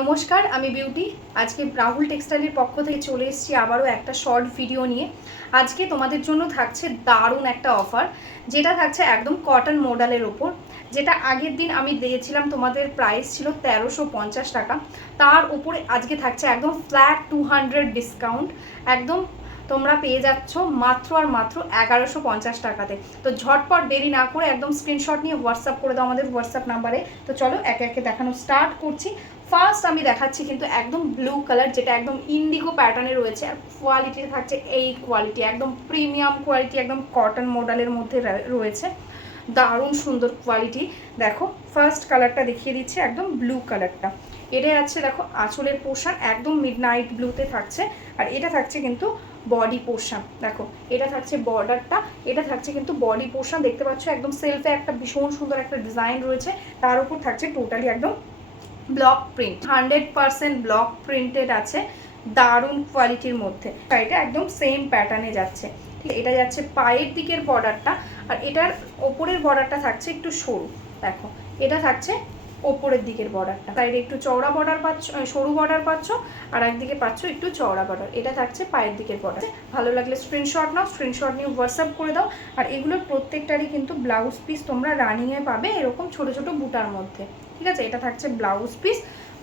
নমস্কার, আমি বিউটি। আজকে রাহুল টেক্সটাইলের পক্ষ থেকে চলে এসেছি আবারও একটা শর্ট ভিডিও নিয়ে। আজকে তোমাদের জন্য থাকছে দারুণ একটা অফার, যেটা থাকছে একদম কটন মডেলের ওপর। যেটা আগের দিন আমি দিয়েছিলাম, তোমাদের প্রাইস ছিল 1350 টাকা, তার উপরে আজকে থাকছে একদম ফ্ল্যাট 200 ডিসকাউন্ট। একদম তোমরা পেয়ে যাচ্ছ মাত্র আর মাত্র 1150 টাকাতে। তো ঝটপট দেরি না করে একদম স্ক্রিনশট নিয়ে হোয়াটসঅ্যাপ করে দাও আমাদের হোয়াটসঅ্যাপ নাম্বারে। তো চলো একে একে দেখানো স্টার্ট করছি। ফার্স্ট আমি দেখাচ্ছি কিন্তু একদম ব্লু কালার, যেটা একদম ইন্ডিগো প্যাটার্নে রয়েছে, আর কোয়ালিটি থাকছে এই কোয়ালিটি, একদম প্রিমিয়াম কোয়ালিটি, একদম কটন মডেলের মধ্যে রয়েছে। দারুণ সুন্দর কোয়ালিটি। দেখো ফার্স্ট কালারটা দেখিয়ে দিচ্ছি, একদম ব্লু কালারটা। এটা আছে দেখো আঁচলের পোর্শন একদম মিডনাইট ব্লুতে থাকছে, আর এটা থাকছে কিন্তু বডি পোর্শন। দেখো এটা থাকছে বর্ডারটা, এটা থাকছে কিন্তু বডি পোর্শন। দেখতে পাচ্ছ একদম সেলফে একটা ভীষণ সুন্দর একটা ডিজাইন রয়েছে, তার উপর থাকছে টোটালি একদম ব্লক প্রিন্ট, 100% ব্লক প্রিন্টেড আছে, দারুণ কোয়ালিটির মধ্যে। এটা একদম সেম প্যাটার্নে যাচ্ছে। ঠিক, এটা যাচ্ছে পায়ের দিকের বর্ডারটা, আর এটার ওপরের বর্ডারটা থাকছে একটু সরু। দেখো এটা থাকছে ওপরের দিকের বর্ডারটা, সাইডে একটু চওড়া বর্ডার পাচ্ছ, সরু বর্ডার পাচ্ছ, আর একদিকে পাচ্ছ একটু চওড়া বর্ডার। এটা থাকছে পায়ের দিকের বর্ডার। ভালো লাগলে স্ক্রিনশট নাও, স্ক্রিনশট নিয়ে হোয়াটসঅ্যাপ করে দাও। আর এগুলোর প্রত্যেকটারই কিন্তু ব্লাউজ পিস তোমরা রানিংয়ে পাবে এরকম ছোট ছোট বুটার মধ্যে। ঠিক আছে, এটা থাকছে ব্লাউজ পিস।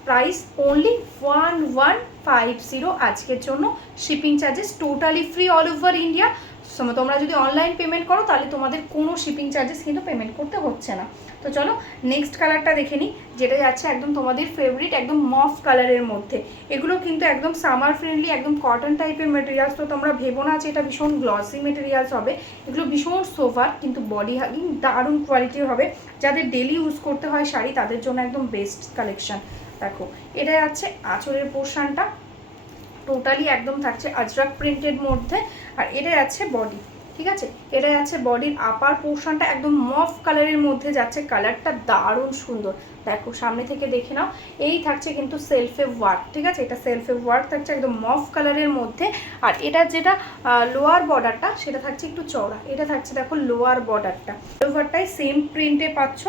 প্রাইস অনলি 1150 আজকের জন্য। Shipping charges totally free all over India. তোমরা যদি অনলাইন পেমেন্ট করো তাহলে তোমাদের কোনো শিপিং চার্জেস কিন্তু পেমেন্ট করতে হচ্ছে না। তো চলো নেক্সট কালারটা দেখে নিই, যেটা যাচ্ছে একদম তোমাদের ফেভারিট একদম মফ কালারের মধ্যে। এগুলো কিন্তু একদম সামার ফ্রেন্ডলি, একদম কটন টাইপের মেটেরিয়ালস। তো তোমরা ভেবো না যে এটা ভীষণ গ্লসি মেটেরিয়ালস হবে, এগুলো ভীষণ সোফার, কিন্তু বডি হাগিং দারুণ কোয়ালিটির হবে। যাদের ডেলি ইউজ করতে হয় শাড়ি, তাদের জন্য একদম বেস্ট কালেকশন। দেখো এটা যাচ্ছে আঁচলের পোর্শনটা, টোটালি একদম থাকছে আজরাক প্রিন্টের মধ্যে, আর এটা যাচ্ছে বডি। ঠিক আছে, এটা যাচ্ছে বডির আপার পোর্শনটা একদম মফ কালারের মধ্যে যাচ্ছে, কালারটা দারুণ সুন্দর। দেখো সামনে থেকে দেখে নাও, এই থাকছে কিন্তু সেলফে ওয়ার্ক। ঠিক আছে, এটা সেলফে ওয়ার্ক থাকছে একদম মফ কালারের মধ্যে। আর এটা যেটা লোয়ার বর্ডারটা, সেটা থাকছে একটু চওড়া। এটা থাকছে দেখো লোয়ার বর্ডারটা, ওভারটাই সেম প্রিন্টে পাচ্ছ।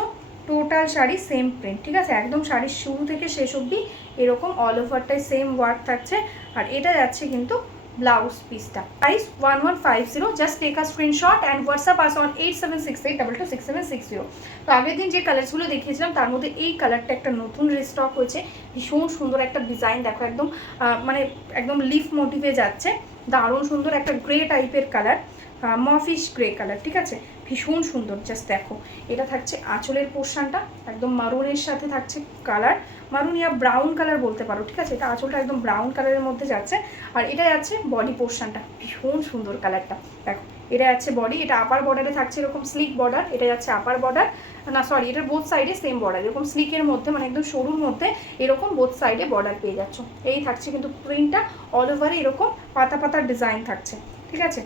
Total sari same print. ঠিক আছে, একদম শাড়ির শুরু থেকে শেষ অবধি এরকম অল ওভারটাই সেম ওয়ার্ক থাকছে। আর এটা যাচ্ছে কিন্তু ব্লাউজ পিসটা। Price 1150। Just take a screenshot and WhatsApp us on 8768226760। তো আগের দিন যে কালারসগুলো দেখিয়েছিলাম তার মধ্যে এই কালারটা একটা নতুন রিস্টক হয়েছে। ভীষণ সুন্দর একটা ডিজাইন, দেখো একদম মানে একদম লিফ মোটিভে যাচ্ছে, দারুণ সুন্দর একটা গ্রে টাইপের কালার, মফিশ গ্রে কালার। ঠিক আছে, ভীষণ সুন্দর। জাস্ট দেখো এটা থাকছে আঁচলের পোর্শনটা, একদম মারুনের সাথে থাকছে কালার, মারুন ইয়া ব্রাউন কালার বলতে পারো। ঠিক আছে, এটা আঁচলটা একদম ব্রাউন কালারের মধ্যে যাচ্ছে, আর এটা যাচ্ছে বডি পোর্শনটা, ভীষণ সুন্দর কালারটা। দেখো এটা যাচ্ছে বডি, এটা আপার বর্ডারে থাকছে এরকম স্লিক বর্ডার, এটা যাচ্ছে আপার বর্ডার, না সরি এটার বোথ সাইডে সেম বর্ডার, এরকম স্লিকের মধ্যে মানে একদম সরুর মধ্যে এরকম বোথ সাইডে বর্ডার পেয়ে যাচ্ছ। এই থাকছে কিন্তু প্রিন্টটা অল ওভারে এরকম পাতা পাতার ডিজাইন থাকছে। ঠিক আছে,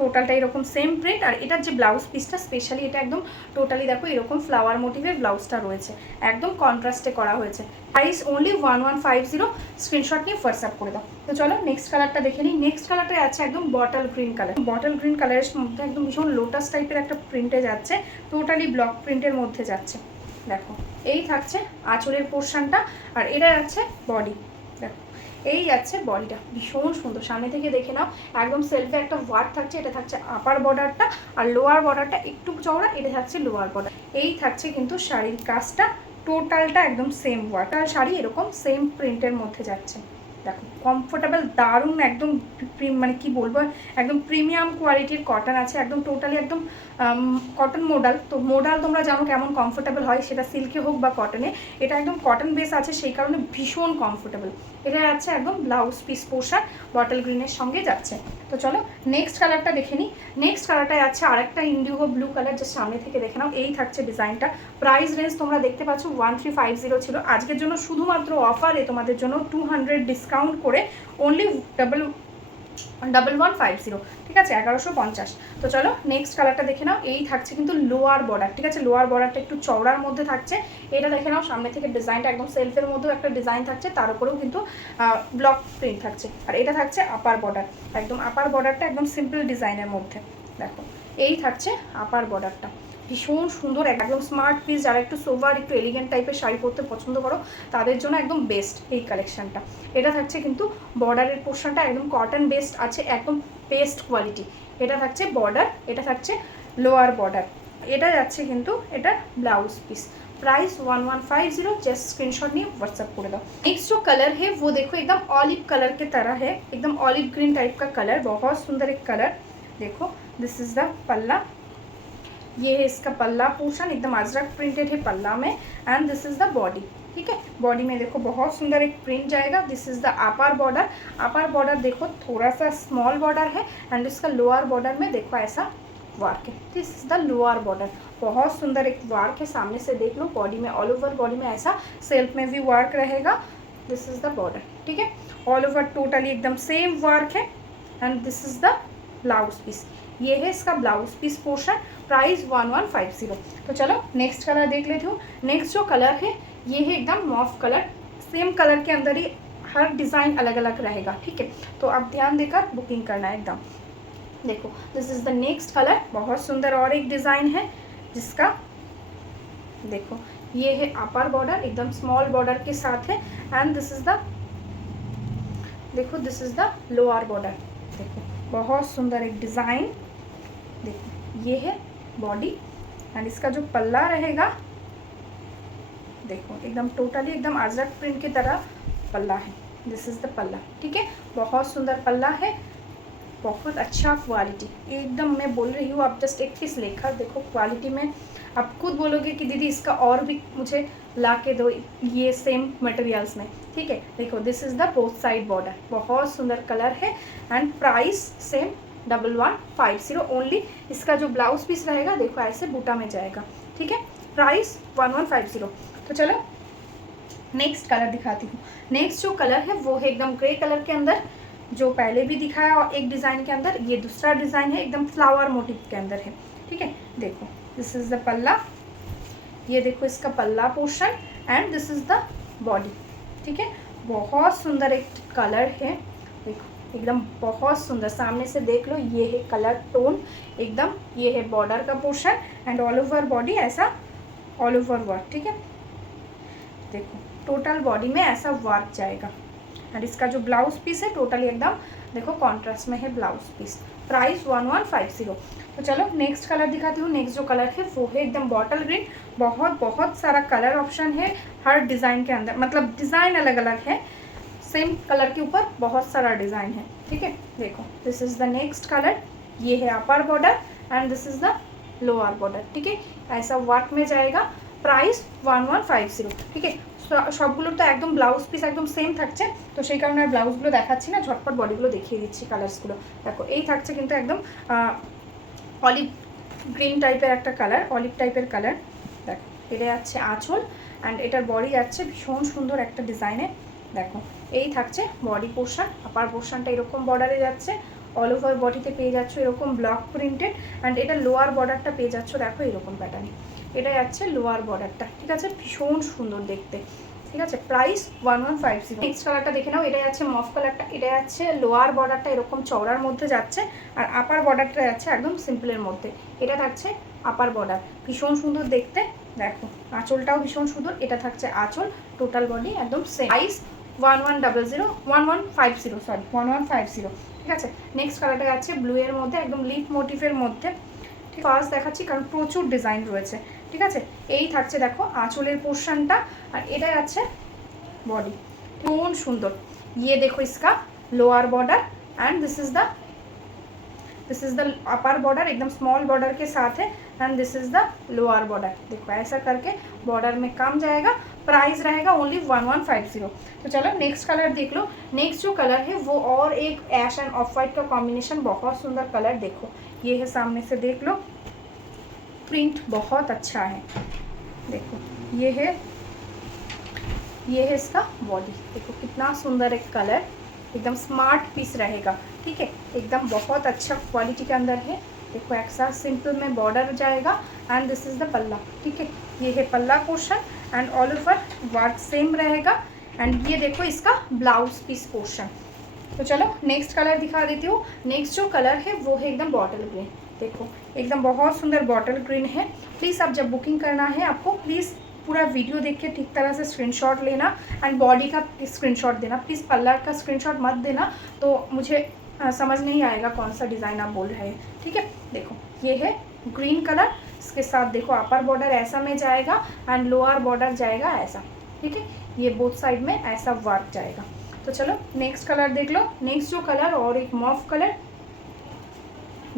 টোটালটা এরকম সেম প্রিন্ট। আর এটার যে ব্লাউজ পিসটা স্পেশালি এটা একদম টোটালি দেখো এরকম ফ্লাওয়ার মোটিভের ব্লাউজটা রয়েছে, একদম কন্ট্রাস্টে করা হয়েছে। Price only 1150। স্ক্রিনশট নিয়ে হোয়াটসঅ্যাপ করে দাও। তো চলো নেক্সট কালারটা দেখে নিই। নেক্সট কালারটা আছে একদম bottle green colour. Bottle green কালারের মধ্যে একদম ভীষণ লোটাস টাইপের একটা প্রিন্টে যাচ্ছে, টোটালি ব্লক প্রিন্টের মধ্যে যাচ্ছে। দেখো এই থাকছে আঁচলের পোর্শনটা, আর এটা যাচ্ছে বডি। দেখো এই যাচ্ছে বডিটা, ভীষণ সুন্দর। সামনে থেকে দেখে নাও, একদম সেলফে একটা ওয়ার্ক থাকছে, এটা থাকছে আপার বর্ডারটা, আর লোয়ার বর্ডারটা একটু চওড়া, এটা থাকছে লোয়ার বর্ডার। এই থাকছে কিন্তু শাড়ির কাজটা, টোটালটা একদম সেম ওয়ার্ক, আর শাড়ি এরকম সেম প্রিন্টের মধ্যে যাচ্ছে। দেখো কমফোর্টেবল, দারুণ একদম মানে কি বলবো, একদম প্রিমিয়াম কোয়ালিটির কটন আছে, একদম টোটালি একদম কটন মোডাল। তো মোডাল তোমরা জানো কেমন কমফোর্টেবল হয়, সেটা সিল্কে হোক বা কটনে। এটা একদম কটন বেস আছে, সেই কারণে ভীষণ কমফোর্টেবল। এটা যাচ্ছে একদম ব্লাউজ পিস পোশাক, বটল গ্রিনের সঙ্গে যাচ্ছে। তো চলো নেক্সট কালারটা দেখে নিই। নেক্সট কালারটা যাচ্ছে আরেকটা ইন্ডিগো ব্লু কালার, যে সামনে থেকে দেখে নাও। এই থাকছে ডিজাইনটা। প্রাইস রেঞ্জ তোমরা দেখতে পাচ্ছ 1350 ছিল, আজকের জন্য শুধুমাত্র অফারে তোমাদের জন্য 200 ডিসকাউন্ট করে অনলি 1150। ঠিক আছে, 1150। তো চলো নেক্সট কালারটা দেখে নাও। এই থাকছে কিন্তু লোয়ার বর্ডার। ঠিক আছে, লোয়ার বর্ডারটা একটু চওড়ার মধ্যে থাকছে। এটা দেখে নাও সামনে থেকে ডিজাইনটা একদম সেলফের মধ্যেও একটা ডিজাইন থাকছে, তার উপরেও কিন্তু ব্লক প্রিন্ট থাকছে। আর এটা থাকছে আপার বর্ডার, একদম আপার বর্ডারটা একদম সিম্পল ডিজাইনের মধ্যে। দেখো এই থাকছে আপার বর্ডারটা, ভীষণ সুন্দর, একদম স্মার্ট পিস। যারা একটু সোভার একটু এলিগেন্ট টাইপের শাড়ি পরতে পছন্দ করো তাদের জন্য একদম বেস্ট এই কালেকশনটা। এটা থাকছে কিন্তু বর্ডারের পোর্শনটা একদম কটন বেস্ট আছে, একদম বেস্ট কোয়ালিটি। এটা থাকছে বর্ডার, এটা থাকছে লোয়ার বর্ডার। এটা যাচ্ছে কিন্তু এটা blouse piece. Price 1150। Just screenshot नहीं व्हाट्सअप कर दो। नेक्स्ट जो कलर है वो देखो एकदम ऑलिव कलर के तरह है, एकदम ऑलिव ग्रीन टाइप का कलर, बहुत सुंदर एक कलर। देखो दिस इज द पल्ला, ये है इसका पल्ला पोर्शन, एकदम अजरक प्रिंटेड है पल्ला में। And this is the body, ठीक है। बॉडी में देखो बहुत सुंदर एक प्रिंट जाएगा। This is the upper border, upper border देखो थोड़ा सा स्मॉल बॉर्डर है। एंड इसका लोअर बॉर्डर में देखो ऐसा वर्क है। This is the lower border, बहुत सुंदर एक वर्क है, सामने से देख लो। बॉडी में ऑल ओवर बॉडी में ऐसा सेल्फ में भी वर्क रहेगा। दिस इज द बॉर्डर, ठीक है। ऑल ओवर टोटली एकदम सेम वर्क है। And this is the blouse piece, ये है इसका ब्लाउज पीस पोर्शन। प्राइस 1150। तो चलो नेक्स्ट कलर देख लेती हूँ। नेक्स्ट जो कलर है ये है एकदम मॉफ कलर, सेम कलर के अंदर ही हर डिज़ाइन अलग अलग रहेगा, ठीक है। तो अब ध्यान देकर बुकिंग करना है एकदम। देखो this is the next colour, बहुत सुंदर और एक डिज़ाइन है जिसका देखो ये है अपर बॉर्डर, एकदम स्मॉल बॉर्डर के साथ है। एंड दिस इज द देखो this is the lower border. देखो बहुत सुंदर एक डिज़ाइन। देखो ये है बॉडी एंड इसका जो पल्ला रहेगा देखो एकदम टोटली एकदम अजरक प्रिंट की तरह पल्ला है। दिस इज द पल्ला, ठीक है। बहुत सुंदर पल्ला है, बहुत अच्छा क्वालिटी, एकदम मैं बोल रही हूँ। आप जस्ट एक पीस लेकर देखो क्वालिटी में, आप खुद बोलोगे कि दीदी इसका और भी मुझे ला के दो ये सेम मटेरियल्स में, ठीक है। देखो this is the both side border, बहुत सुंदर कलर है। And price same 1150 only. इसका जो ब्लाउज पीस रहेगा देखो ऐसे बूटा में जाएगा, ठीक है। प्राइस 1150। तो चलो नेक्स्ट कलर दिखाती हूँ। नेक्स्ट जो कलर है वो है एकदम ग्रे कलर के अंदर, जो पहले भी दिखाया और एक डिज़ाइन के अंदर। ये दूसरा डिज़ाइन है, एकदम फ्लावर मोटिव के अंदर है, ठीक है। देखो दिस इज़ द पल्ला, ये देखो इसका पल्ला portion. And this is the body, ठीक है। बहुत सुंदर एक कलर है, देखो एकदम बहुत सुंदर, सामने से देख लो। ये है कलर टोन एकदम, ये है बॉर्डर का portion. And all over body ऐसा ऑल ओवर वर्क, ठीक है। देखो टोटल बॉडी में ऐसा वर्क जाएगा। एंड इसका जो ब्लाउज पीस है टोटली एकदम देखो कॉन्ट्रास्ट में है ब्लाउज पीस। प्राइस 1150। तो चलो नेक्स्ट कलर दिखाती हूँ। नेक्स्ट जो कलर है वो है एकदम बॉटल ग्रीन, बहुत सारा कलर ऑप्शन है हर डिज़ाइन के अंदर, मतलब डिज़ाइन अलग अलग है, सेम कलर के ऊपर बहुत सारा डिज़ाइन है, ठीक है। देखो this is the next colour, ये है upper border and this is the lower border, ठीक है। ऐसा वर्क में जाएगा। प्राइस 1150, ঠিক আছে। সবগুলোর তো একদম ব্লাউজ পিস একদম সেম থাকছে, তো সেই কারণে আর ব্লাউজগুলো দেখাচ্ছি না, ঝটপট বডিগুলো দেখিয়ে দিচ্ছি কালার্সগুলো। দেখো এই থাকছে কিন্তু একদম অলিভ গ্রিন টাইপের একটা কালার, অলিভ টাইপের কালার। দেখো এটা যাচ্ছে আঁচল অ্যান্ড এটার বডি যাচ্ছে ভীষণ সুন্দর একটা ডিজাইনে। দেখো এই থাকছে বডি পোর্শন, আপার পোর্শনটা এরকম বর্ডারে যাচ্ছে, অল ওভার বডিতে পেয়ে যাচ্ছ এরকম ব্লক প্রিন্টেড। অ্যান্ড এটা লোয়ার বর্ডারটা পেয়ে যাচ্ছ দেখো এরকম প্যাটার্নে, এটা যাচ্ছে লোয়ার বর্ডারটা, ঠিক আছে। ভীষণ সুন্দর দেখতে, ঠিক আছে। প্রাইস 1150। নেক্সট কালারটা দেখে নাও, এটা যাচ্ছে মফ কালারটা, এটা যাচ্ছে লোয়ার বর্ডারটা এরকম চওড়ার মধ্যে যাচ্ছে, আর আপার বর্ডারটা যাচ্ছে একদম সিম্পলের মধ্যে। এটা থাকছে আপার বর্ডার, ভীষণ সুন্দর দেখতে। দেখো আঁচলটাও ভীষণ সুন্দর, এটা থাকছে আঁচল, টোটাল বডি একদম সেম। প্রাইস 1150, সরি 1150, ঠিক আছে। নেক্সট কালারটা যাচ্ছে ব্লু এর মধ্যে, একদম লিফ মোটিভের মধ্যে। ঠিক ফার্স্ট দেখাচ্ছি কারণ প্রচুর ডিজাইন রয়েছে, ঠিক আছে। এই থাকছে দেখো আঁচলের পোর্শনটা, আর এটা যাচ্ছে बॉडी, कौन सुंदर। ये देखो इसका lower border and this is the upper border, एकदम स्मॉल बॉर्डर के साथ है। And this is the lower border, देखो ऐसा करके बॉर्डर में कम जाएगा। प्राइस रहेगा ओनली 1150। तो चलो नेक्स्ट कलर देख लो। नेक्स्ट जो कलर है वो और एक ऐश एंड ऑफ वाइट का कॉम्बिनेशन, बहुत सुंदर कलर। देखो ये है, सामने से देख लो, प्रिंट बहुत अच्छा है। देखो ये है इसका बॉडी, देखो कितना सुंदर एक कलर, एकदम स्मार्ट पीस रहेगा, ठीक है। एकदम बहुत अच्छा क्वालिटी के अंदर है। देखो एक साथ सिंपल में बॉर्डर जाएगा एंड दिस इज़ द पल्ला, ठीक है। ये है पल्ला portion and all over work same रहेगा। एंड ये देखो इसका ब्लाउज पीस पोर्शन। तो चलो नेक्स्ट कलर दिखा देती हूँ। नेक्स्ट जो कलर है वो है एकदम बॉटल ग्रीन, देखो एकदम बहुत सुंदर बॉटल ग्रीन है। प्लीज़ आप जब बुकिंग करना है आपको प्लीज़ पूरा वीडियो देख के ठीक तरह से स्क्रीनशॉट लेना एंड बॉडी का स्क्रीनशॉट देना। प्लीज़ पल्ला का स्क्रीनशॉट मत देना, तो मुझे समझ नहीं आएगा कौन सा डिज़ाइन आप बोल रहे हैं, ठीक है। देखो ये है ग्रीन कलर, इसके साथ देखो अपर बॉर्डर ऐसा में जाएगा एंड लोअर बॉर्डर जाएगा ऐसा, ठीक है। ये बोथ साइड में ऐसा वर्क जाएगा। तो चलो नेक्स्ट कलर देख लो। नेक्स्ट जो कलर और एक मॉव कलर,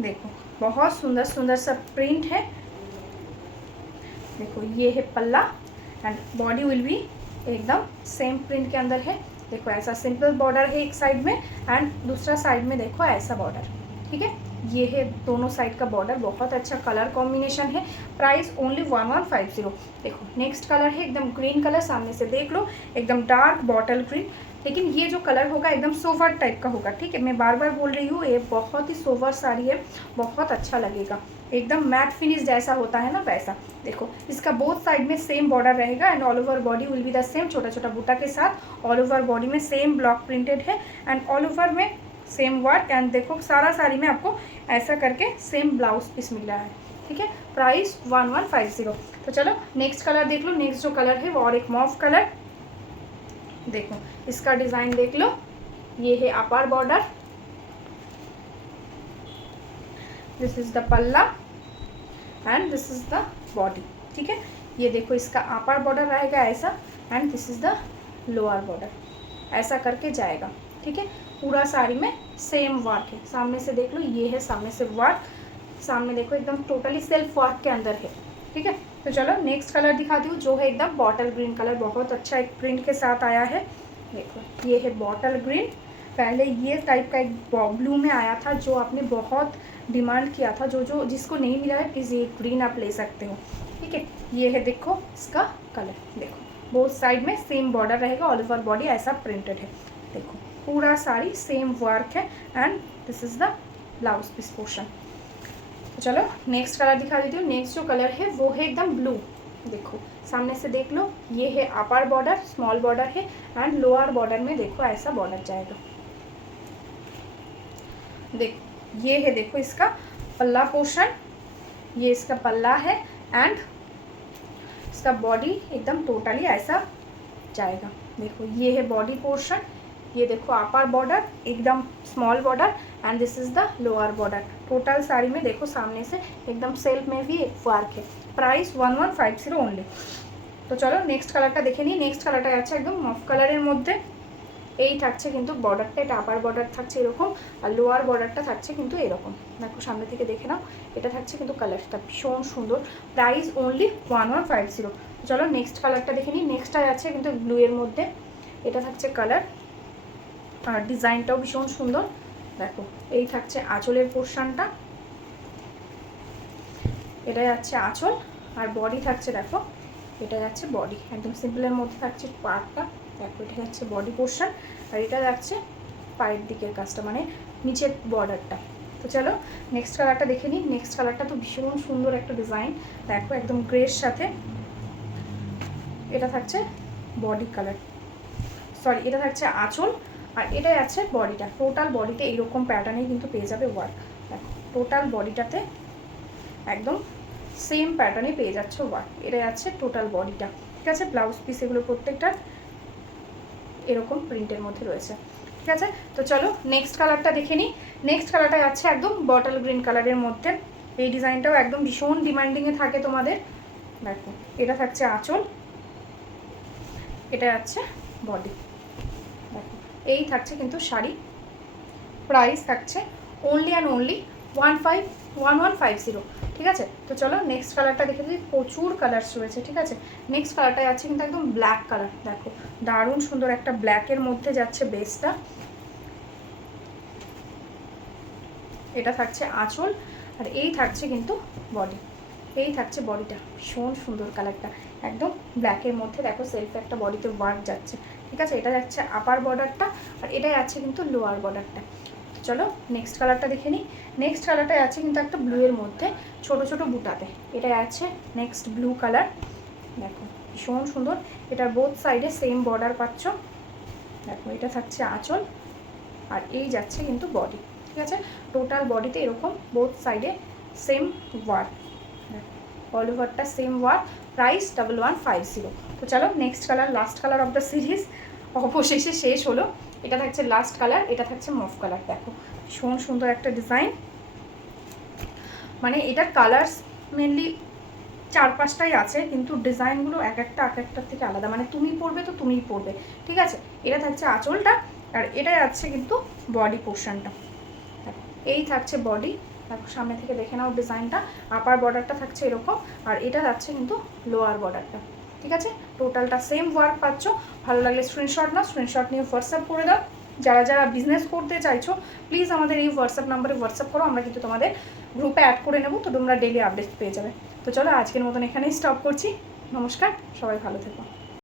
देखो बहुत सुंदर सुंदर सा प्रिंट है। देखो ये है पल्ला एंड बॉडी विल बी एकदम सेम प्रिंट के अंदर है। देखो ऐसा सिंपल बॉर्डर है एक साइड में एंड दूसरा साइड में देखो ऐसा बॉर्डर, ठीक है। ये है दोनों साइड का बॉर्डर, बहुत अच्छा कलर कॉम्बिनेशन है। Price only 1150। देखो नेक्स्ट कलर है एकदम ग्रीन कलर, सामने से देख लो एकदम डार्क बॉटल ग्रीन, लेकिन ये जो कलर होगा एकदम सोवर टाइप का होगा, ठीक है। मैं बार बार बोल रही हूँ ये बहुत ही सोवर साड़ी है, बहुत अच्छा लगेगा, एकदम मैट फिनिश जैसा होता है ना वैसा। देखो इसका बोथ साइड में सेम बॉर्डर रहेगा and all over body will be the same, छोटा छोटा बूटा के साथ ऑल ओवर बॉडी में सेम ब्लॉक प्रिंटेड है एंड ऑल ओवर में सेम वर्क एंड देखो सारा साड़ी में आपको ऐसा करके सेम ब्लाउज पीस मिल रहा है, ठीक है। प्राइस 1150। तो चलो नेक्स्ट कलर देख लो। नेक्स्ट जो कलर है वो और एक मॉव कलर, देखो इसका डिज़ाइन देख लो। ये है upper border, this is the पल्ला and this is the body, ठीक है। ये देखो इसका अपर बॉर्डर रहेगा ऐसा and this is the lower border, ऐसा करके जाएगा, ठीक है। पूरा साड़ी में सेम वर्क है, सामने से देख लो ये है सामने से वर्क, सामने देखो एकदम टोटली सेल्फ वर्क के अंदर है, ठीक है। तो चलो नेक्स्ट कलर दिखाती हूँ जो है एकदम बॉटल ग्रीन कलर, बहुत अच्छा एक प्रिंट के साथ आया है। देखो ये है बॉटल ग्रीन, पहले ये टाइप का एक ब्लू में आया था जो आपने बहुत डिमांड किया था, जो जिसको नहीं मिला है प्लीज़ ये ग्रीन आप ले सकते हो, ठीक है। ये है देखो इसका कलर, देखो बोथ साइड में सेम बॉर्डर रहेगा, ऑल ओवर बॉडी ऐसा प्रिंटेड है। देखो पूरा साड़ी सेम वर्क है and this is the blouse piece portion. तो चलो नेक्स्ट कलर दिखा देती हूँ। नेक्स्ट जो कलर है वो है एकदम ब्लू, देखो सामने से देख लो ये है अपर बॉर्डर, स्मॉल बॉर्डर है एंड लोअर बॉर्डर में देखो ऐसा बॉर्डर जाएगा। देखो ये है देखो इसका पल्ला पोर्शन, ये इसका पल्ला है एंड इसका बॉडी एकदम टोटली ऐसा जाएगा। देखो ये है बॉडी पोर्शन, ये देखो अपर बॉर्डर एकदम small border and this is the lower border. Total sari में देखो सामने से एकदम सेल्फ में भी एक वर्क है। Price 1150 only. तो चलो नेक्स्ट कलरটা দেখে নিই। নেক্সট কালারটা আছে একদম মফ কালারের মধ্যে, এই থাকছে কিন্তু বর্ডারটা, এটা আপার বর্ডার থাকছে এরকম আর লোয়ার বর্ডারটা থাকছে কিন্তু এরকম। দেখো সামনে থেকে দেখে নাও, এটা থাকছে কিন্তু কালারটা ভীষণ সুন্দর। Price only 1150। চলো নেক্সট কালারটা দেখে নিই। নেক্সটটা আছে কিন্তু ব্লু এর মধ্যে, এটা থাকছে কালার আর ডিজাইনটাও ভীষণ সুন্দর। দেখো এই থাকছে আঁচলের পোর্শনটা, এটা যাচ্ছে আঁচল আর বডি থাকছে, দেখো এটা যাচ্ছে বডি, একদম সিম্পলের মধ্যে থাকছে পার্টটা। দেখো এটা যাচ্ছে বডি পোর্শন আর এটা যাচ্ছে পায়ের দিকের কাজটা মানে নিচের বর্ডারটা। তো চলো নেক্সট কালারটা দেখে নিই। নেক্সট কালারটা তো ভীষণ সুন্দর একটা ডিজাইন, দেখো একদম গ্রের সাথে, এটা থাকছে বডি কালার, সরি এটা থাকছে আঁচল আর এটাই আছে বডিটা। টোটাল বডিতে এইরকম প্যাটার্নেই কিন্তু পেয়ে যাবে ওয়ার্ক। দেখো টোটাল বডিটাতে একদম সেম প্যাটার্নে পেয়ে যাচ্ছে ওয়ার্ক, এটাই আছে টোটাল বডিটা, ঠিক আছে। ব্লাউজ পিস এগুলো প্রত্যেকটা এরকম প্রিন্টের মধ্যে রয়েছে, ঠিক আছে। তো চলো নেক্সট কালারটা দেখে নিই। নেক্সট কালারটা যাচ্ছে একদম বটল গ্রিন কালারের মধ্যে, এই ডিজাইনটাও একদম ভীষণ ডিমান্ডিংয়ে থাকে তোমাদের। দেখো এটা থাকছে আঁচল, এটা যাচ্ছে বডি, দেখো এই থাকছে কিন্তু শাড়ি। প্রাইস থাকছে ওনলি অ্যান্ড ওনলি 1150, ঠিক আছে। তো চলো নেক্সট কালারটা দেখে দিই। প্রচুর কালার্স রয়েছে, ঠিক আছে। নেক্সট কালারটা যাচ্ছে কিন্তু একদম ব্ল্যাক কালার, দেখো দারুণ সুন্দর একটা ব্ল্যাকের মধ্যে যাচ্ছে বেসটা। এটা থাকছে আঁচল আর এই থাকছে কিন্তু বডি, এই থাকছে বডিটা, ভীষণ সুন্দর কালারটা একদম ব্ল্যাকের মধ্যে। দেখো সেলফে একটা বডিতে ওয়ার্ক যাচ্ছে, ঠিক আছে। এটা যাচ্ছে আপার বর্ডারটা আর এটা যাচ্ছে কিন্তু লোয়ার বর্ডারটা। চলো নেক্সট কালারটা দেখে নিই। নেক্সট কালারটা আছে কিন্তু একটা ব্লু এর মধ্যে ছোট ছোট বুটাতে, এটা আছে নেক্সট ব্লু কালার। দেখো ভীষণ সুন্দর, এটার বোথ সাইডে সেম বর্ডার পাচ্ছ। দেখো এটা থাকছে আঁচল আর এই যাচ্ছে কিন্তু বডি, ঠিক আছে। টোটাল বডিতে এরকম বোথ সাইডে সেম ওয়ার্ক, অল ওভারটা সেম ওয়ার্ক, প্রাইস 1150। তো চলো next colour, last colour of the series অবশেষে শেষ হলো। এটা থাকছে লাস্ট কালার, এটা থাকছে মফ কালার। দেখো ভীষণ সুন্দর একটা ডিজাইন, মানে এটার কালার্স মেনলি 4-5টাই আছে, কিন্তু ডিজাইনগুলো এক একটার থেকে আলাদা, মানে তুমি পরবে তো তুমিই পরবে, ঠিক আছে। এটা থাকছে আঁচলটা, আর এটা যাচ্ছে কিন্তু বডি পোর্শনটা। এই থাকছে বডি, দেখো সামনে থেকে দেখে নাও ডিজাইনটা। আপার বর্ডারটা থাকছে এরকম, আর এটা যাচ্ছে কিন্তু লোয়ার বর্ডারটা, ঠিক আছে। টোটালটা সেম ওয়ার্ক পাচ্ছ। ভালো লাগলে স্ক্রিনশট নাও, স্ক্রিনশট নিয়ে হোয়াটসঅ্যাপ করে দাও। যারা যারা বিজনেস করতে চাইছো প্লিজ আমাদের এই হোয়াটসঅ্যাপ নাম্বারে হোয়াটসঅ্যাপ করো, আমরা কিন্তু তোমাদের গ্রুপে অ্যাড করে নেবো, তো তোমরা ডেলি আপডেট পেয়ে যাবে। তো চলো আজকের মতন এখানেই স্টপ করছি। নমস্কার, সবাই ভালো থেকো।